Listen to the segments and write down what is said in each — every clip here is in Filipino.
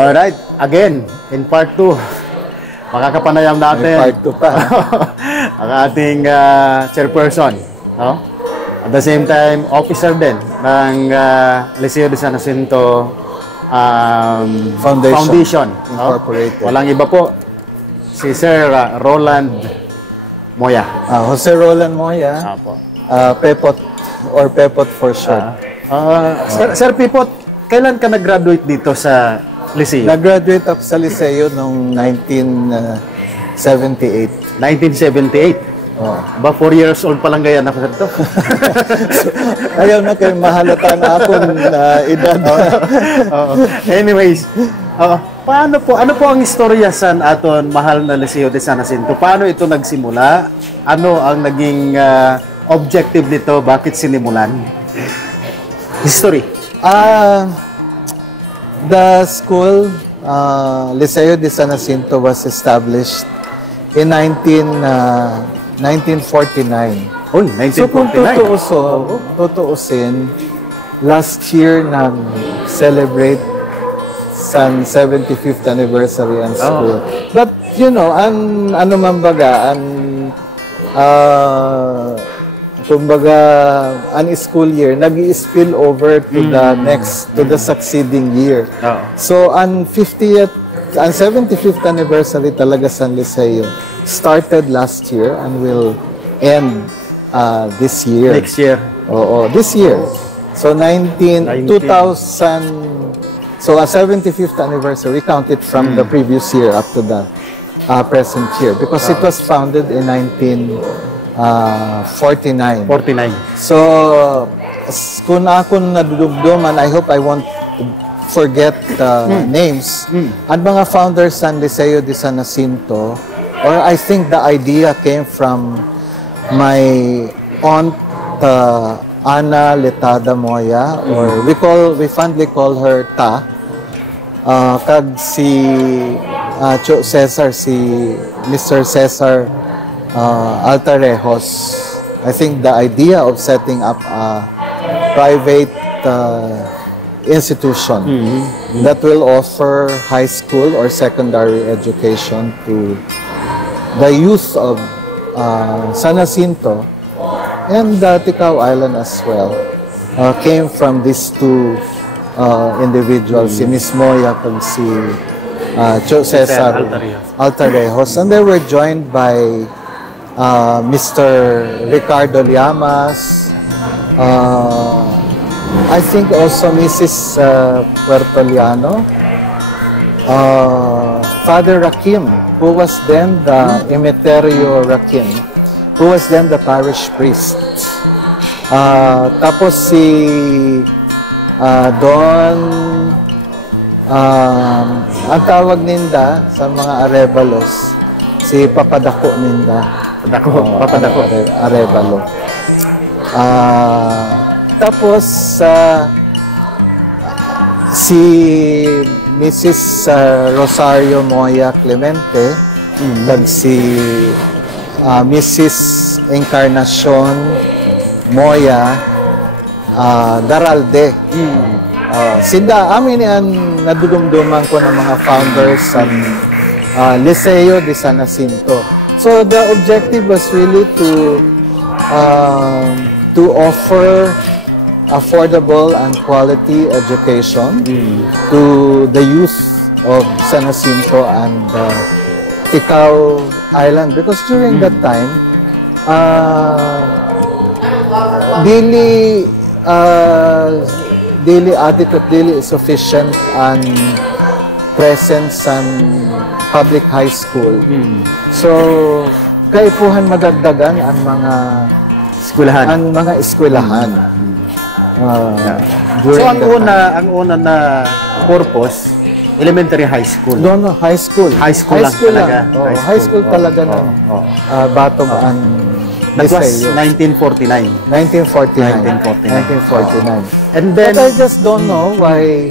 Alright, again, in part 2, makakapanayam natin. May part 2 pa. Ang ating chairperson. No? At the same time, officer din ng Liceo de San Jacinto Foundation. Incorporated. No? Walang iba po, si Sir Roland Moya. Jose Roland Moya. Pepot or Pepot for short. Sir Pipot, kailan ka nag-graduate dito sa Liceo? Nag-graduate ako sa Liceo noong 1978. 1978? Oh. Ba, 4 years old pa lang ganyan ako sa ito? Ayaw na kayo mahalata na akong edad. Anyways, ano po ang istorya sa aton mahal na Liceo de San Jacinto? Paano ito nagsimula? Ano ang naging objective nito? Bakit sinimulan? History. The school, Liceo de San Jacinto, was established in 1949. Uy, 1949. So kung tutuusin, last year nag-celebrate sa 75th anniversary ang school. But, you know, ano man baga, kumbaga, an school year, nag-i-spill over to the next, to the succeeding year. So, ang 75th anniversary talaga sa Liceo started last year and will end this year. Next year. Oo, this year. So, 2000, so a 75th anniversary, count it from the previous year up to the present year because it was founded in 1949. So, kung akong nadudugduman, I hope I won't forget names. Ang mga founders ng Liceo de San Jacinto, or I think the idea came from my aunt Ana Letada Moya, or we fondly call her Ta. Kag si Cesar, si Mr. Cesar Altarejos. I think the idea of setting up a private institution that will offer high school or secondary education to the youth of San Jacinto and Ticao Island as well came from these two individuals, si Miss Moya and si Cesar Altarejos, and they were joined by Mr. Ricardo Llamas, I think also Mrs. Puertoliano, Father Rakim, who was then the Emeterio Rakim, who was then the parish priest. Tapos si Don, ang tawag ninda sa mga Arevalos, si Papadako ninda. Papadako. Arevalo. Tapos si Mrs. Rosario Moya Clemente, dan si Mrs. Encarnacion Moya Daralde. Sinda amin ang nadudumduman ko ng mga founders sa Liceo de San Jacinto. So the objective was really to offer affordable and quality education to the youth of San Jacinto and Ticao Island, because during that time daily adequate, daily sufficient and presence and public high school. So kaipuhan madagdagan ang mga eskwelahan. So ang una na purpose, elementary high school. No, high school. High school lang talaga. High school talaga ng Batogan. That was 1949. 1949. And then, but I just don't know why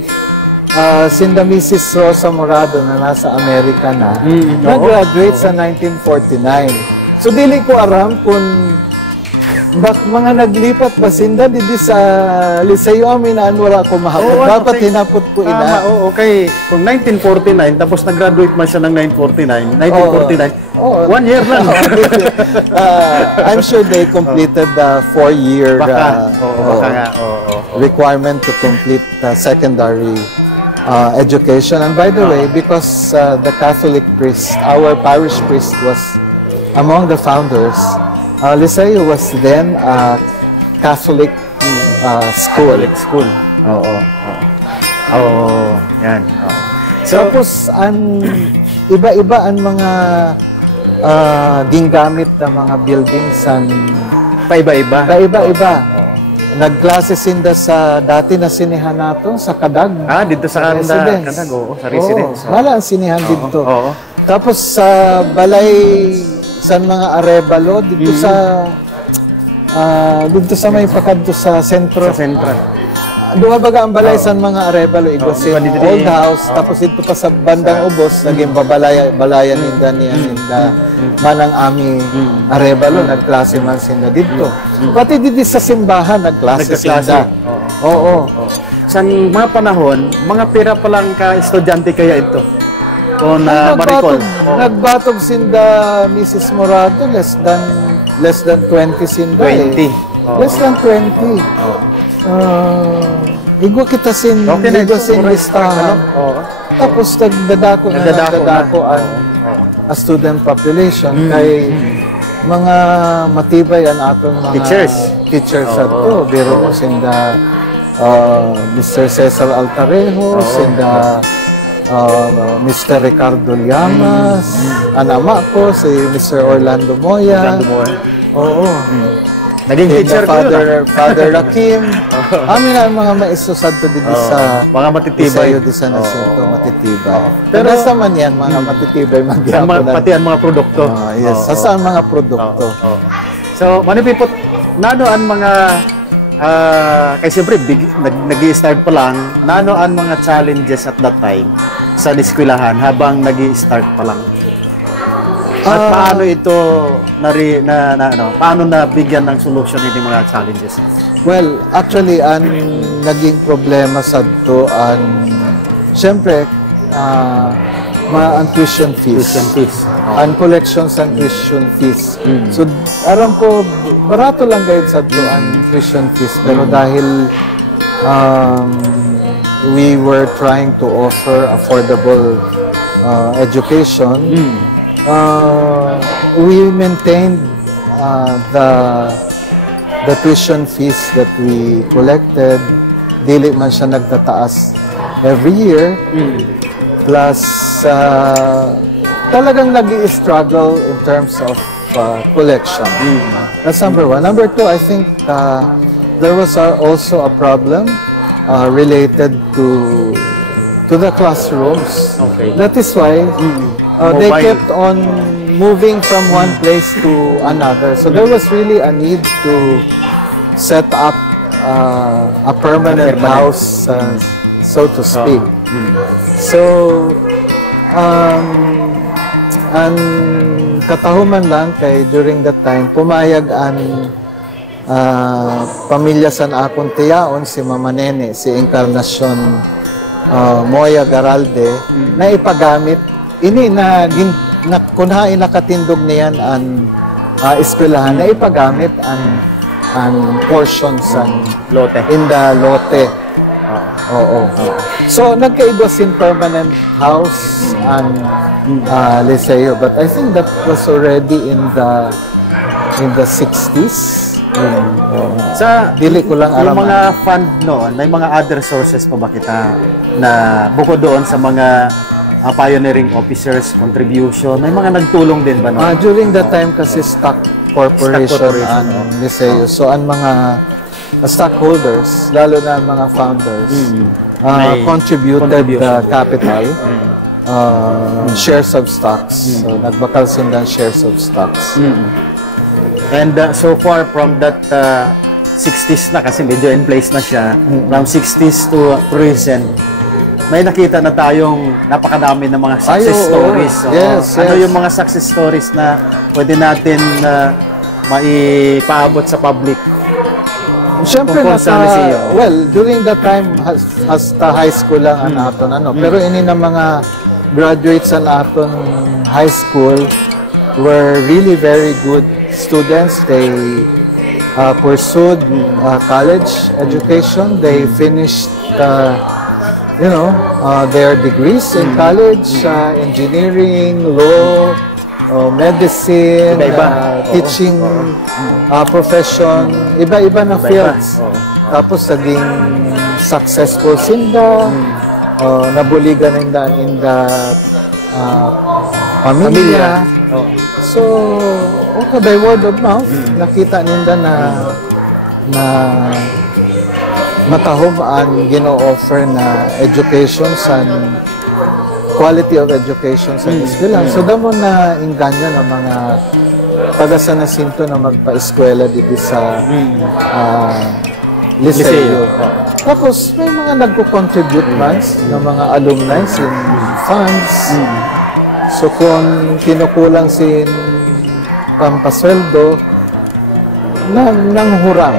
sinda Mrs. Rosa Morado na nasa Amerika na, nag-graduate sa 1949. So, dili ko aram kung mga naglipat ba sinda didi sa Liceo amin na wala ko mahapot. Dapat hinapot ko ina. Tama, oo, okay. Kung 1949, tapos nag-graduate man siya ng 1949, one year lang. I'm sure they completed the 4-year requirement to complete secondary education. And by the way, because the Catholic priest, our parish priest was among the founders, Liceo was then a Catholic school. Catholic school. Yan. So, tapos, iba-iba ang mga gingamit na mga buildings Paiba-iba. Nagklase sinda sa dati na sinihan nato sa Kadag. Dito sa Kadag, sa residence. Wala ang sinihan dito. Tapos sa balay sa mga Arevalo dito sa may pakadto sa sentro. Sa sentro. Duha baga ang balay sa mga Arevalo, Igwasin Old House, tapos dito pa sa bandang ubos, naging balayan ninda manang ami Arevalo, nagklase man sinda dito. Pati dito sa simbahan, nagklase sinda. Oo. Sa mga panahon, mga pira pa lang ka-estudyante kaya ito? O na maricol? Nagbatog sinda Mrs. Morado, less than 20 sinda. 20. Less than 20. Igwa kita listahan. Tapos nagdadako ang student population kay mga matibay ang atong mga teachers ato. Biro mo sinda Mr. Cesar Altarejo, sinda Mr. Ricardo Llamas, anama ko si Mr. Orlando Moya. Oo. Naging teacher ko Father Rakim. Amin na ang mga maisosad to dito sa mga matitibay. Di sa nasinto matitibay. Pero sa man yan, mga matitibay magyapon. Pati ang mga produkto. Yes, saan mga produkto. So, manipipot, nano ang mga kasi siyempre, nag-i-start pa lang, nano ang mga challenges at that time sa eskwelahan habang nag-i-start pa lang? At paano ito paano nabigyan ng solusyon yung mga challenges? Well, actually, ang naging problema sa ito, siyempre, ang tuition fees. Ang collections and tuition fees. So, aram ko, barato lang gayud sa ito ang tuition fees. Pero dahil we were trying to offer affordable education, we maintained the tuition fees that we collected. Dili man siya nagtataas every year. Plus, talagang nag-i-struggle in terms of collection. That's number one. Number two, I think there was also a problem related to the classrooms. Okay. That is why they kept on moving from one place to another. So there was really a need to set up a permanent house, so to speak. So, ang katahuman lang kay during that time, pumayag ang pamilya sa akong tiyaon, si Mama Nene, si Encarnacion Moya Garalde, na ipagamit ini na kunhain nakatindog niyan ang eskwelahan na ipagamit ang portions lote in the lote. So nagkaigwas in permanent house and Liceo, but I think that was already in the 60s. Sa dili ko lang alam yung mga fund noon, may mga other sources pa ba kita na bukod doon sa mga pioneering officers contribution, may mga nagtulong din ba noon? During that time kasi stock corporation ang Liceo. So ang mga stockholders, lalo na ang mga founders, contributed the capital, shares of stocks. So nagbakal sindan shares of stocks. And so far from that 60s na, kasi medyo in place na siya, from 60s to present, may nakita na tayong napakadami ng mga success stories. So, yes. Ano yung mga success stories na pwede natin maipaabot sa public? Siyempre, Tungkol sa Liceo. well, during that time, hasta high school lang ang aton, Pero ini na mga graduates ang aton high school were really very good students. They pursued college education. They finished, their degrees in college, engineering, law, medicine, Iba-iba. teaching profession, iba-iba na fields. Tapos naging successful sinda, nabuligan in the pamilya. So, okay, by word of mouth, nakita ninda na matahom ang gino-offer na education sa quality of education sa eskwela. So, damo na ingganyo ng mga taga San Jacinto na magpa-eskwela dito sa Liceo. Tapos, may mga nagko-contribute man ng mga alumni in funds. So, kung kinukulang sin pampasweldo, nang hurang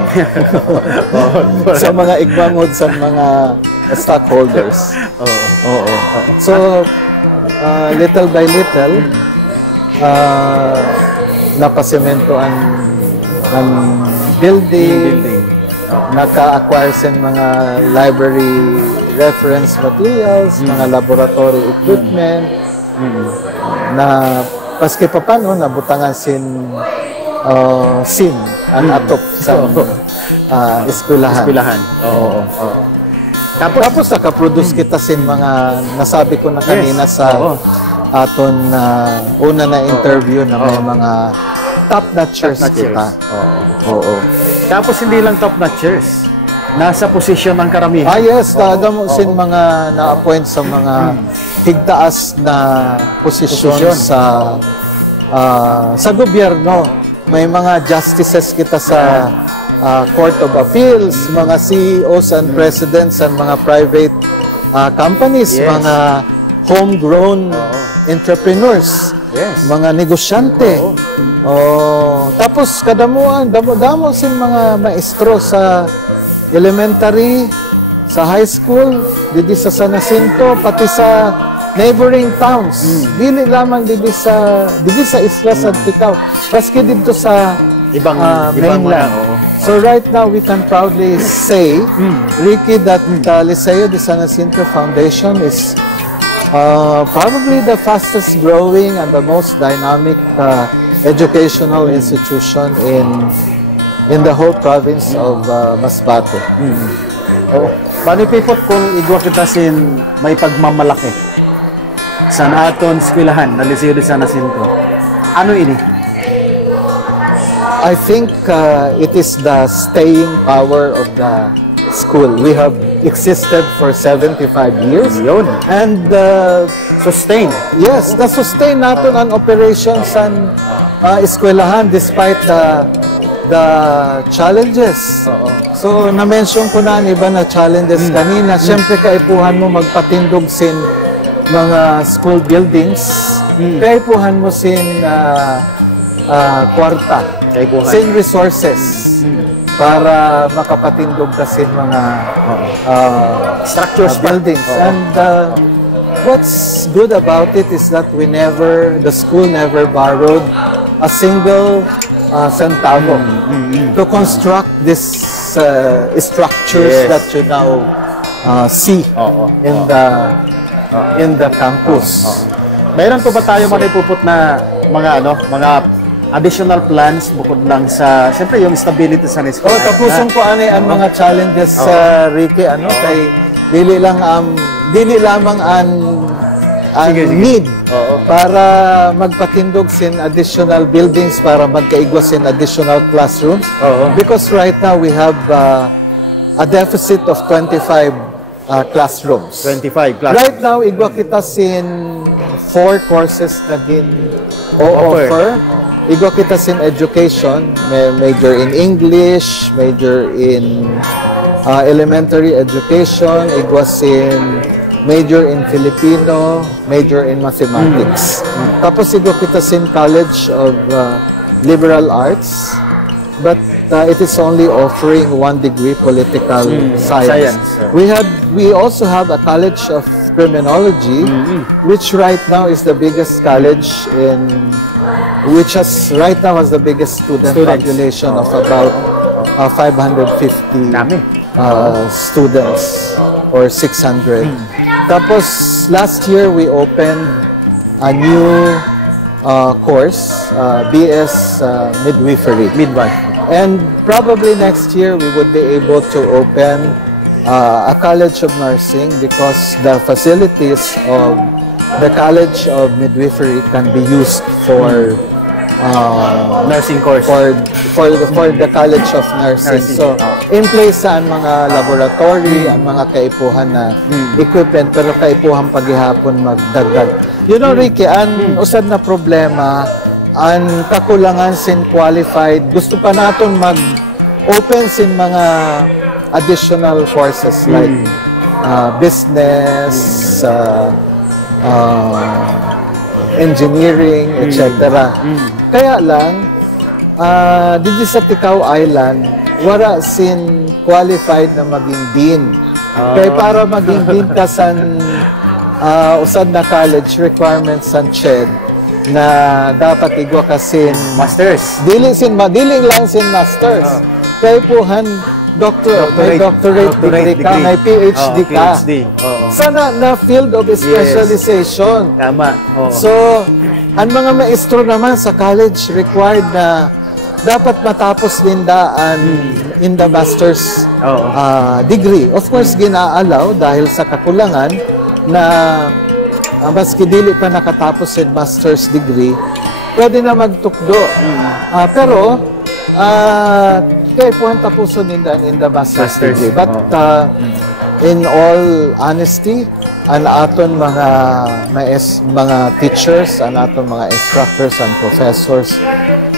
sa mga igmangod sa mga stockholders. So, little by little, napasemento ang building, naka-acquire sa mga library reference materials, mga laboratory equipment, na paski pa paano, nabutangan SIM ang atop sa eskwelahan. Tapos nakaproduce kita sin mga nasabi ko na kanina sa aton una na interview na may mga top-notchers kita. Tapos hindi lang top-notchers. Nasa posisyon ng karamihan. Yes, mo sin mga na-appoint sa mga higtaas na posisyon sa gobyerno. May mga justices kita sa Court of Appeals, mga CEOs and presidents and mga private companies, mga homegrown entrepreneurs, mga negosyante. Tapos kadamuan, damo sin mga maestro sa elementary, sa high school, dito sa San Jacinto, pati sa neighboring towns. Dili lamang dito sa Isla Santiago, paski dito sa ibang mainland. So right now, we can proudly say, Ricky, that Liceo de San Jacinto Foundation is probably the fastest growing and the most dynamic educational institution in the whole province of Masbate. Paano pipot kung igwa kita sin may pagmamalaki sa aton eskwelahan na Liceo de San Jacinto? Ano ini? I think it is the staying power of the school. We have existed for 75 years. And sustain. Yes, na-sustain natin ang operations ang eskwelahan despite the challenges. So, na-mention ko na ang iba na challenges kanina. Siyempre, kaipuhan mo magpatindog sin mga school buildings. Kaipuhan mo sin kwarta. Sin resources. Para makapatindog ka sin mga structures, buildings. And what's good about it is that the school never borrowed a single centavo to construct this structures that you now see in the campus. Mayroon po ba tayo manipuput na mga additional plans bukod lang sa siyempre yung stability sa eskwela? Tapusin ko ang mga challenges sa Ricky kay dili lamang ang need para magpatindog sin additional buildings para magkaigwas sin additional classrooms. Because right now we have a deficit of 25 classrooms. 25 classrooms. Right now, igwa kita sin 4 courses na offer. Igwa kita sin education, major in English, major in elementary education, igwa sin major in Filipino, major in mathematics. Tapos igwa kita sin College of liberal arts, but it is only offering 1 degree political science. We also have a College of Criminology, which right now is the biggest college which right now has the biggest student population of about 550 students or 600. Tapos last year we opened a new course, BS Midwifery. And probably next year we would be able to open a College of Nursing, because the facilities of the College of Midwifery can be used for nursing course. For the College of Nursing. So, in place sa mga laboratory, ang mga kaipuhan na equipment, pero kaipuhan paghihapon magdagdag. You know, Ricky, ang usad na problema, ang kakulangan sin qualified, gusto pa natin mag-open sin mga additional courses like business, engineering, etc. Kaya lang, dito sa Ticao Island, wala sin qualified na maging dean. Kaya para maging dean ka sa usad na college, requirements sa CHED, na dapat igwa ka sin masters. Diling lang sin masters. Kaya puhan, may doctorate degree ka, may PhD ka. Sana na field of specialization. Tama. So, ang mga maestro naman sa college required na dapat matapos nindaan in the master's degree. Of course, ginaalaw dahil sa kakulangan na maski dili pa nakatapos sa master's degree, pwede na magtukdo. Pero, kaya po ang tapuson nindaan in the master's degree. But, in all honesty, ang aton mga teachers, ang aton mga instructors and professors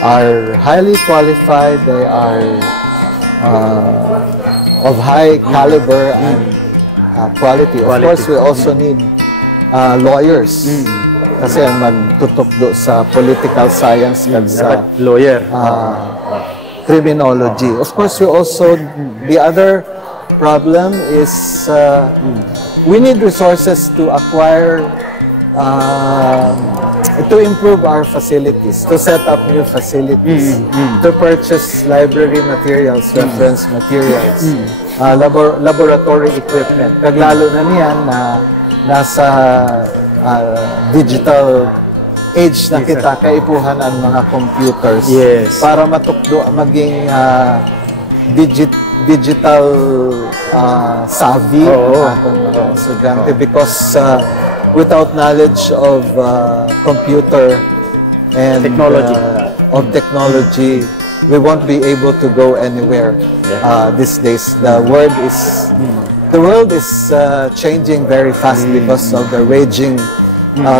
are highly qualified. They are of high caliber and quality. Of course, we also need lawyers. Kasi ang magtutukdo sa political science at sa lawyer. Criminology. Of course, we also, the other problem is we need resources to acquire, to improve our facilities, to set up new facilities, to purchase library materials, reference materials, laboratory equipment. Kaglalo na niyan na nasa digital age na kita, kaipuhan ang mga computers para matukdo maging digital savvy ang atong mga estudyante, because without knowledge of computer and technology, we won't be able to go anywhere these days. The world is changing very fast because of the raging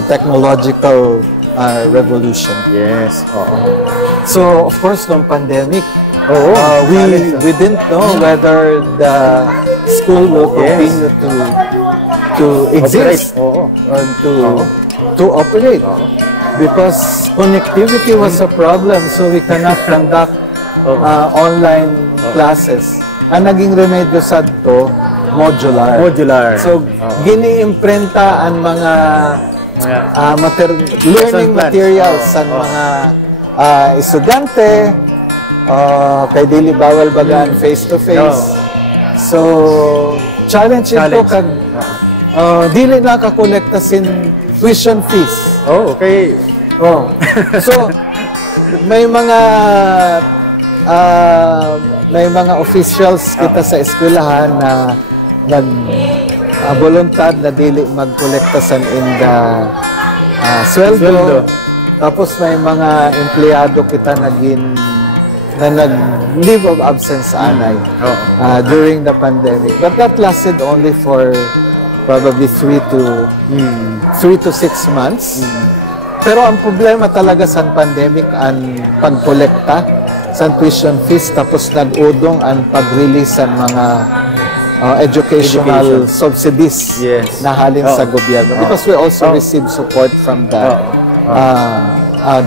technological revolution. So, of course, nung pandemic, we didn't know whether the school will continue to exist or to operate, because connectivity was a problem, so we cannot conduct online classes. Ang naging remedyo sadto, modular. So, gini-imprenta ang mga learning materials sa mga estudyante, kay dili bawal bagaan face-to-face. So, challenge ito kag dili na ka-kolekta sin tuition fees. So, may mga officials kita sa eskwelahan na voluntad na dili mag-kolekta san inda sweldo. Tapos may mga empleyado kita na nag-leave of absence anay during the pandemic. But that lasted only for probably 3 to 6 months. Pero ang problema talaga sa pandemic ang pagkolekta sa tuition fees, tapos nag-udong ang pag-release ng mga educational subsidies na halin sa gobyerno, because we also receive support from the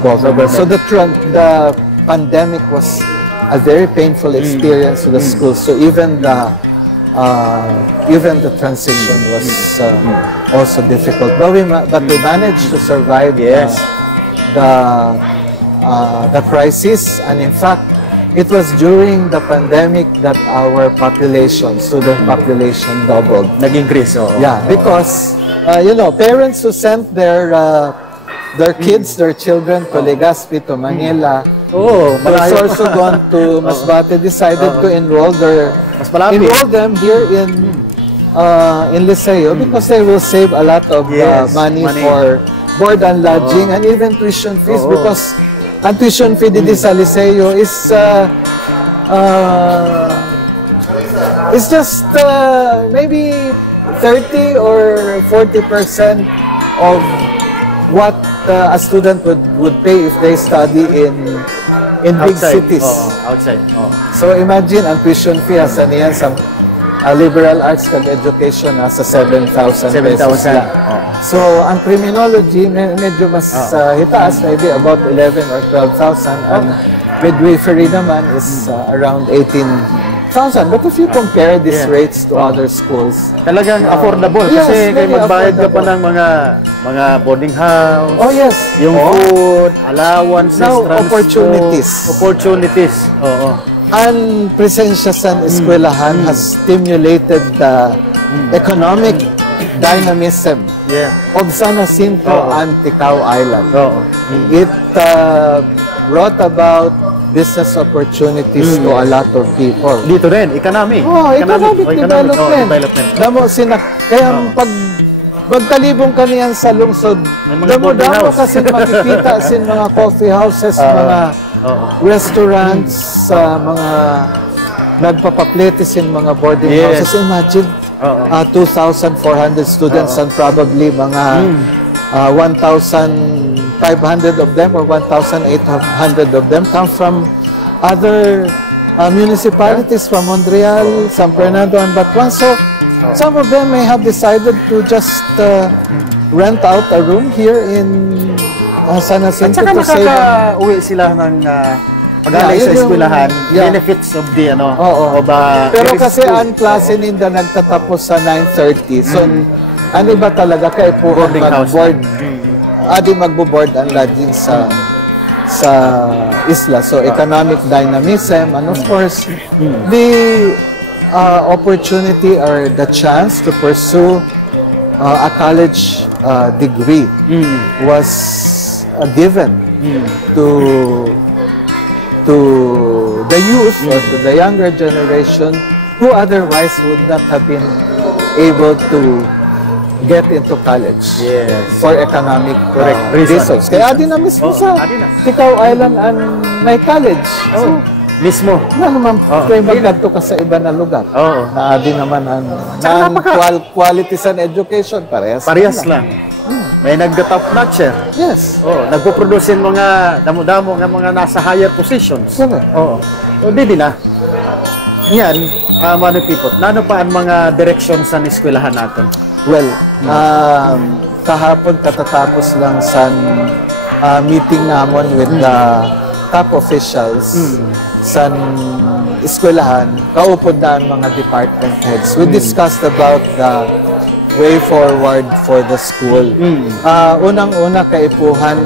government. So the pandemic was a very painful experience to the school. So even the transition was also difficult. But we managed to survive the crisis, and in fact, it was during the pandemic that our student population doubled. Nag-increase, oo. Yeah, because parents who sent their kids, their children to Legazpi, to Manila, those also gone to Masbate, decided to enroll them here in Liceo because they will save a lot of money for board and lodging and even tuition fees, because ang tuition fee dito sa Liceo is just maybe 30 or 40% of what a student would pay if they study in big cities. Outside. So imagine ang tuition fee sa niyan sa liberal arts and education nasa 7,000 pesos lang. So ang criminology medyo mas hitaas, maybe about 11 or 12,000, and midwifery naman is around 18,000. But if you compare these rates to other schools, talagang affordable kasi kayo magbayad ka pa ng mga boarding house. Oh yes. Yung food, allowances, now, transport, opportunities. Ang presensya sa eskwelahan has stimulated the economic dynamism of San Jacinto and Ticao Island. It brought about business opportunities to a lot of people. Dito rin, economic development. Kaya pag magtalibong ka niyan sa lungsod, damo kasi makikita sin mga coffee houses, mga restaurants, mga nagpapaplete sin mga boarding houses. Imagine 2,400 students and probably mga 1,500 of them or 1,800 of them come from other municipalities, from Montreal, San Fernando, and Batuan. So some of them may have decided to just rent out a room here in San Jacinto. At saka nakaka-uwi sila ng pag-alay sa eskwelahan, benefits of the pero kasi ang klase ninda nagtatapos sa 9:30. So ano ba talaga kay po mag-board? Magbo-board and lodging sa isla. So economic dynamism, and of course the opportunity or the chance to pursue a college degree was given to the youth or to the younger generation who otherwise would not have been able to get into college for economic reasons. Kaya din na mismo sa Ticao Island ang may college. So, mismo. Naman kayo magkanto ka sa iba na lugar. Na din naman ang quality sa education. Parehas lang. May nagda-top notcher. Yes. Nagpo-produce mga damo-damo ng mga nasa higher positions. So, di na. Yan, manipipot. Nano pa ang mga direction sa eskwelahan natin? Well, kahapon katatapos lang sa meeting namon with the top officials sa eskwelahan, kaupod na ang mga department heads. We discussed about the way forward for the school. Unang-una kaipuhan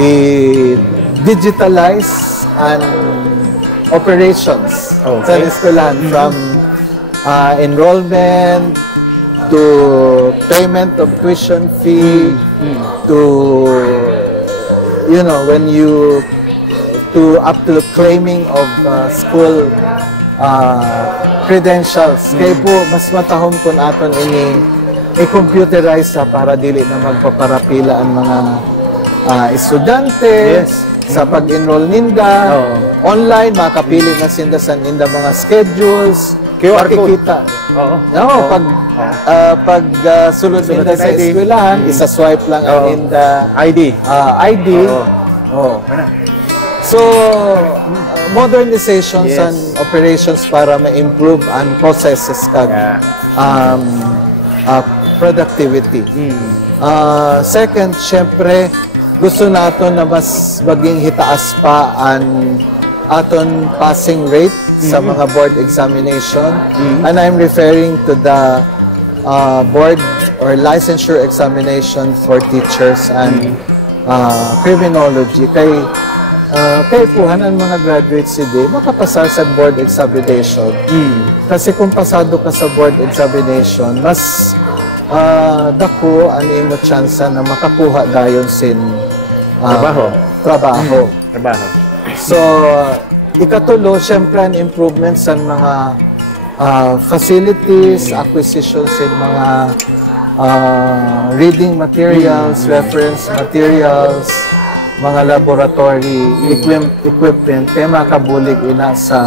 i-digitalize and operations sa eskwelahan, from enrollment to payment of tuition fee to up to the claiming of school credentials. Kaya po mas matahom kun aton ini i-computerize para dili na magpaparapila ang mga estudyante sa pag-enroll ninda. Online makapili na sinda sa inda mga schedules, QR code. Pag sulod ninda sa eskwelahan, isa-swipe lang ang inda ID. So, modernizations and operations para ma-improve ang processes kag productivity. Second, syempre, gusto naton na mas maging hitaas pa ang aton passing rate sa mga board examination. And I'm referring to the board or licensure examination for teachers and criminology. Kay puhan ang mga graduates today, makapasar sa board examination. Kasi kung pasado ka sa board examination, mas dako ang imo tsansa na makakuha dayon sin trabaho. So, ikatulo, syempre ang improvement sa mga facilities, acquisitions in mga reading materials, reference materials, mga laboratory equipment, kaya makabulig ina sa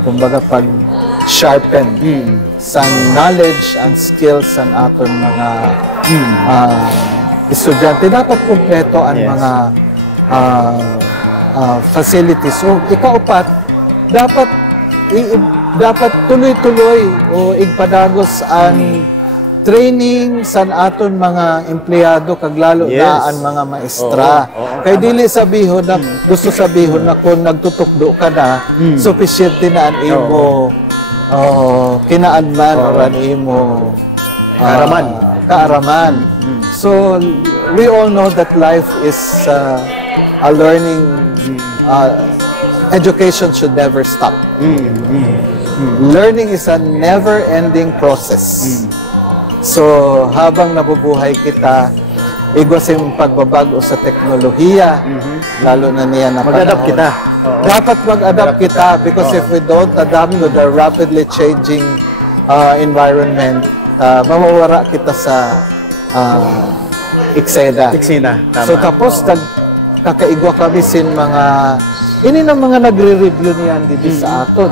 kumbaga pag-sharpen sa knowledge and skills sa aton mga estudyante. Dapat kumpleto ang mga facilities. So, ikaupat, dapat tuloy-tuloy o igpadagos ang training sa aton mga empleyado kaglalo na ang mga maestra. Kay dili sabihon na gusto sabihon na kung nagtutukdo ka na sufficiente na ang imo kinaadman o ang imo kaaraman. So we all know that life is a learning education should never stop. Learning is a never-ending process. So, habang nabubuhay kita, igwas yung pagbabago sa teknolohiya, lalo na niya na mag-adapt kita. Dapat mag-adapt kita because if we don't adapt to the rapidly changing environment, mamawara kita sa eksena. Tama. So, tapos kakaigwa kami sin mga ini na mga nagre-review niyan dito sa aton.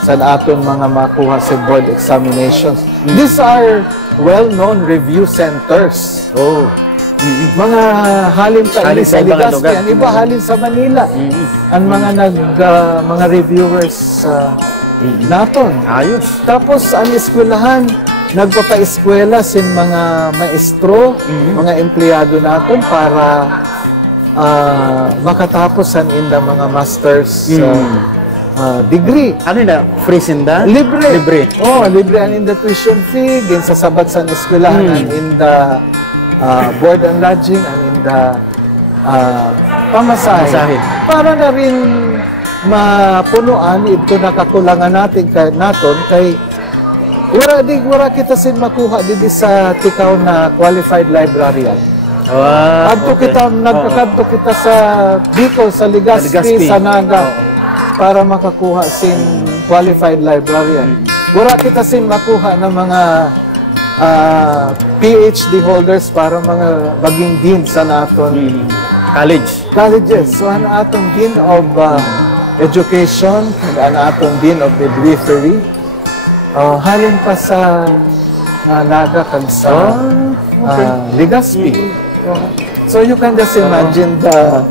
Sa aton mga makuha sa board examinations. These are well-known review centers. Mga halin sa Legazpi, ang iba halin sa Manila. Ang mga reviewers naton. Ayos. Tapos ang eskwelahan, nagpapa-eskwela sin mga maestro, mga empleyado naton para makatapos ang inda mga masters degree. Ano na? Free sinda? Libre. Libre ang inda tuition fee, ginsasabat sa eskwelahan ang inda board and lodging, ang inda pamasahe. Para na rin mapunuan ito na kakulangan natin kay wala kita sin makuha dito sa tikaw na qualified librarian. Nagkakadto kita sa Bicol, sa Legazpi, sa Naga para makakuha sin qualified librarian. Wala kita sin makuha ng mga PhD holders para mga maging dean sa naton colleges. So ang atong dean of education, ang atong dean of midwifery, halin pa sa Naga kag sa Legazpi. So you can just imagine the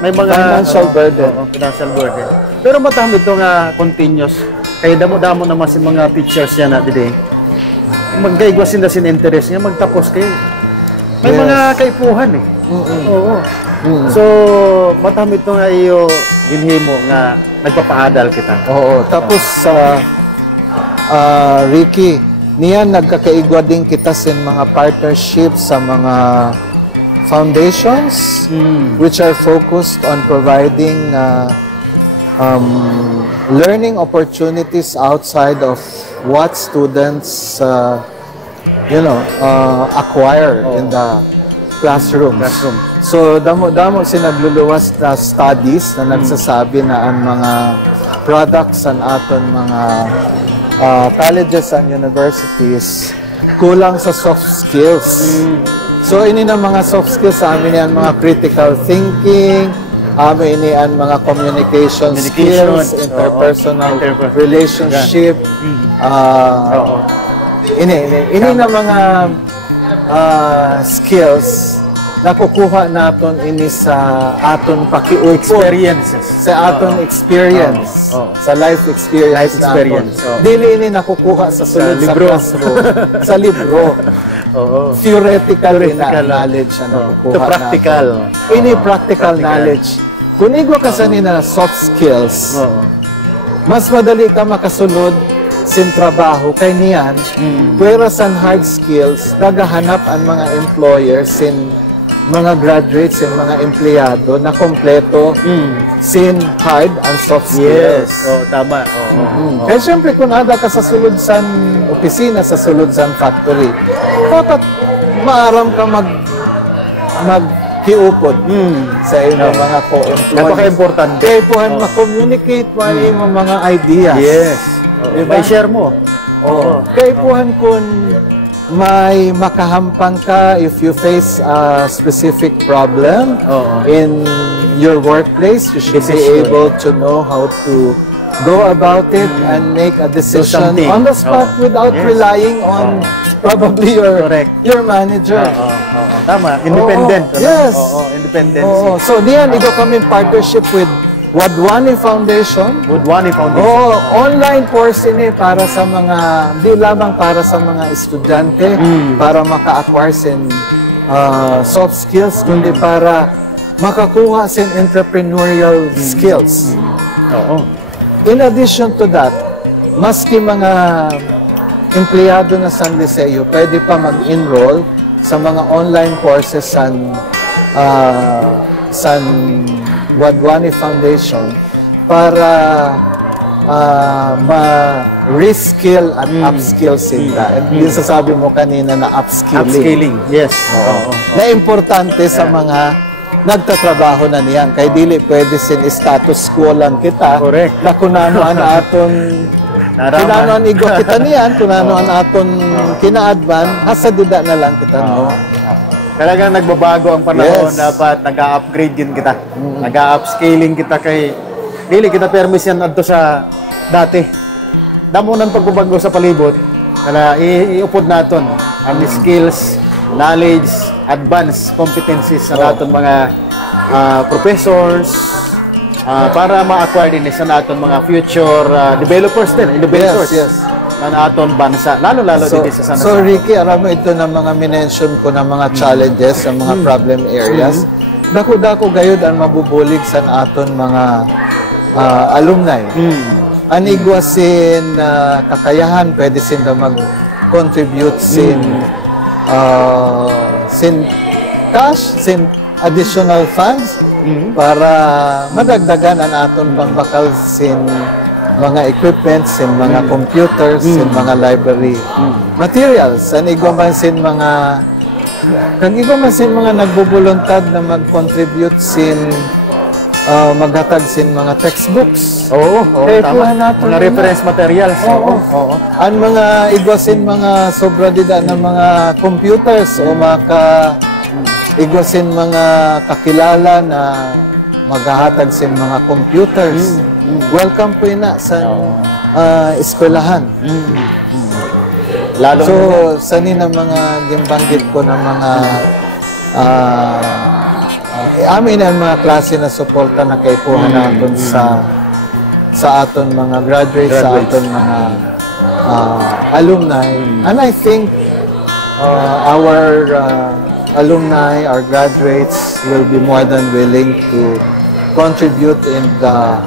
may mga financial burden. Financial burden. Pero matahom ito nga continuous. Kaya damo-damo naman si mga teachers yan na dide. Magkaigwasin na sin interest niya, magtapos kay. May mga kaipuhan eh. So matahom ito nga iyo ginhimo nga nagpapaadal kita. Tapos Ricky, niyan nagkakaigwa din kita sa mga partnerships sa mga foundations which are focused on providing learning opportunities outside of what students acquire in the classrooms. So damo sinagluluwas na studies na nagsasabi na ang mga products ang aton mga colleges and universities kulang sa soft skills. So ini na mga soft skills sa amin yan, mga critical thinking, ini ang mga communication skills, interpersonal relationship. Ini na mga skills nakukuha naton ini sa aton pakiupod. Experiences. Sa aton experience. Sa life experience. Life experience. Dili ini nakukuha sa sulod sa libro. classroom. Sa libro. Oo. Theoretical na knowledge na nakukuha Ito practical. natin. Ini practical knowledge. Kung igwa ka sa nina soft skills, mas madali ka makasunod sin trabaho kay niyan. Whereas ang hard skills, nagahanap ang mga employers sin mga graduates sin mga empleyado na kompleto sin hard and soft skills. Yes. tama. Kaya syempre kung ada ka sa sulod san opisina, sa sulod san factory, dapat maaram ka maghiupod sa inyong mga co-employees. Napaka-importante. Kaya puhan ma-communicate mo ang imong mga ideas. Yes. Diba? May share mo. Kaya puhan kung may makahampang ka if you face a specific problem in your workplace, you should be able to know how to go about it and make a decision on the spot without relying on probably your manager. Tama, independent. Yes. Independence. So diyan ito kami partnership with Wadwani Foundation. Wadwani Foundation. Online course ini para sa mga, di lamang para sa mga estudyante, para maka-acquire sin soft skills, kundi para makakuha sin entrepreneurial skills. In addition to that, maski mga empleyado na San Liceo, pwede pa mag-enroll sa mga online courses san Wadwani Foundation para ma-reskill at upskill sila. And yung sasabi mo kanina na upskilling. Upskilling, yes. Na importante sa mga nagtatrabaho na niyan. Kay dili pwede sin status quo lang kita. Correct. Na kunano ang aton kunano ang igo kita niyan, kunano ang aton kinaadman, hasadida na lang kita, no? Talagang nagbabago ang panahon, Yes. dapat nag-upgrade din kita. Nag-upscaling kita kay dili kita permission adto sa dati. Damo nang pagbabago sa palibot, kaya iupod naton ang skills, knowledge, advanced competencies sa naton mga professors para ma-acquire din sa naton mga future developers din, innovators. Yes. Na aton bansa, lalo-lalo dito sa San Jose. So Ricky, alam mo ito na mga minention ko na mga challenges, sa mga problem areas. Dako-dako gayud ang mabubulig sa aton mga alumni. Anigwasin kakayahan, pwede sila mag-contribute sin cash, sin additional funds para madagdagan ang aton pangbakal sin mga equipment, sin mga computers, sin mga library materials. Anigwaman sin mga nagbubuluntad na mag-contribute sin maghatag sin mga textbooks. Tama. Mga reference materials. Ang mga igwasin mga sobra dida ng mga computers o igwasin mga kakilala na maghahatag sin mga computers. Welcome po ina sa eskwelahan. Lalo So, sani na mga gimbanggit ko na mga amin ang mga klase na suporta na kaipuhan natin sa aton mga graduates, sa aton mga alumni. And I think our alumni, our graduates will be more than willing to contribute in the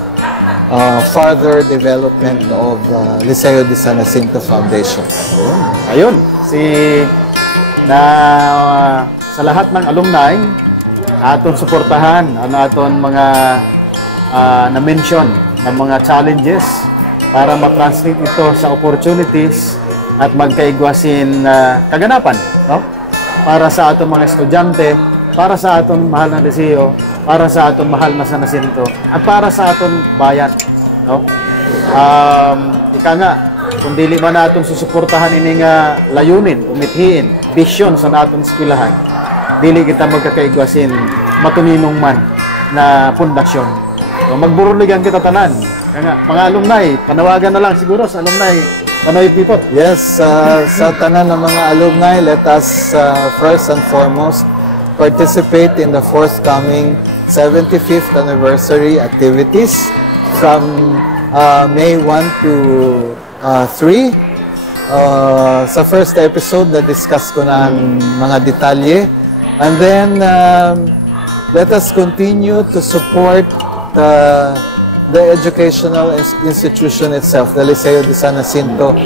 further development of Liceo de San Jacinto Foundation. Ayun, sa lahat ng alumni, aton suportahan ang aton mga na-mention na mga challenges para ma-translate ito sa opportunities at magkaigwasin kaganapan, no? Para sa aton mga estudyante, para sa aton mahal na Liceo, para sa aton mahal na San Jacinto, at para sa aton bayan, no? Ika nga, kung dili man natin susuportahan ini nga layunin, umithiin, vision sa naton eskwelahan, dili kita magkakaigwasin matuninong man na pundasyon. So, magburuligan kita tanan. Kaya nga, mga alumni, panawagan na lang siguro sa alumni, Panoy Pipot. Yes, sa tanan ng mga alumni, let us first and foremost participate in the forthcoming 75th anniversary activities from May 1 to 3. Sa first episode, na-discuss ko na ang mga detalye. And then, let us continue to support the educational institution itself, the Liceo de San Jacinto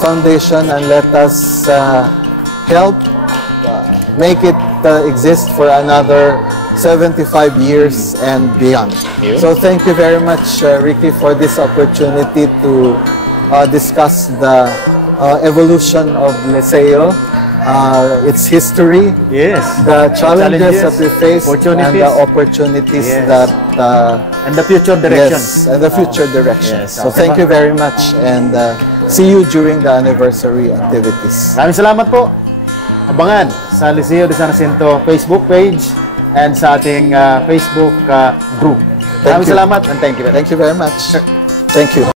Foundation, and let us help make it exist for another 75 years and beyond. So thank you very much, Ricky, for this opportunity to discuss the evolution of Liceo, its history, the challenges that we face, and the opportunities that and the future direction. Yes, and the future direction. So thank you very much, and see you during the anniversary activities. Maraming salamat po. Abangan sa Liceo de San Jacinto Facebook page and sa ating Facebook group. Maraming salamat and thank you. Thank you very much. Thank you.